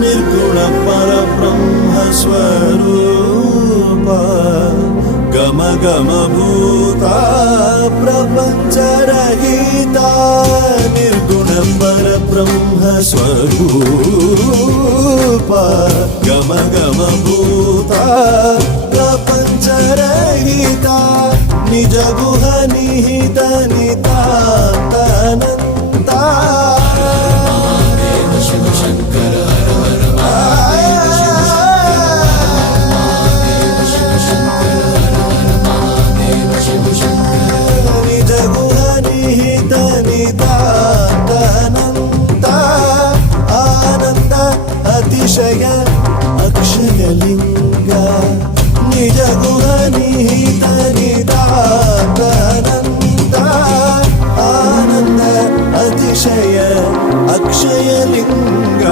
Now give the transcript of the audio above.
निर्गुण परब्रह्मस्वरूप गम गम भूता प्रपञ्चरहिता निर्गुण परब्रह्मस्वरूप गम गम भूता प्रपञ्चरहिता निज गुह निहित नितान्तनन्ता निज गुह निहित नितान्तनन्ता आनन्द अतिशय अक्षयलिङ्ग निज गुह निहित नितान्तनन्ता आनन्द अतिशय अक्षयलिङ्ग